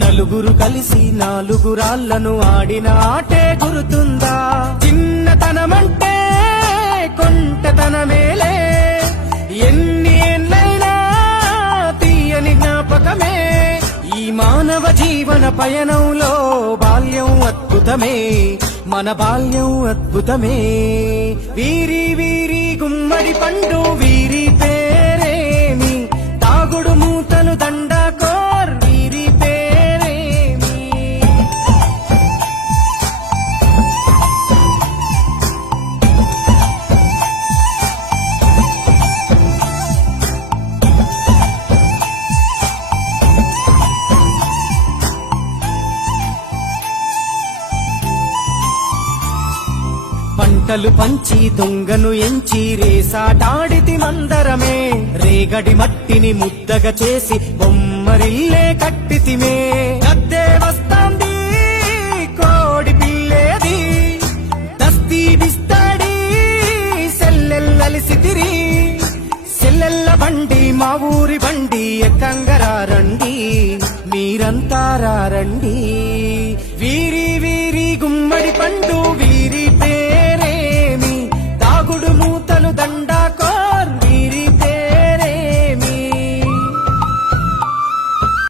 నలుగురు కలిసి నాలుగురాళ్లను ఆడిన ఆటే గురుతుందా? చిన్నతనమంటే కొంటతనమేలే, ఎన్ని ఏళ్ళైనా తీయని జ్ఞాపకమే. ఈ మానవ జీవన పయనంలో బాల్యం అద్భుతమే, మన బాల్యం అద్భుతమే. వీరి వీరి గుమ్మడి పండు వీరి పేరేమి, తాగుడు మూతలు దండాకోర్ వీరి పేరేమి. పంటలు పంచి దొంగను ఎంచి రేసాటాడితి మందరమే, రేగడి మట్టిని ముద్దగా చేసి బొమ్మరిల్లే కట్టితిమే. గద్దే వస్తాంది కోడి పిల్లేది, దస్తీ బిస్తాడి సెల్లెల్లలిసితిరి. సెల్లెల్ల బండి మా ఊరి బండి ఎక్కంగరారండి, మీరంతా రండి. వీరి వీరి గుమ్మడి పండు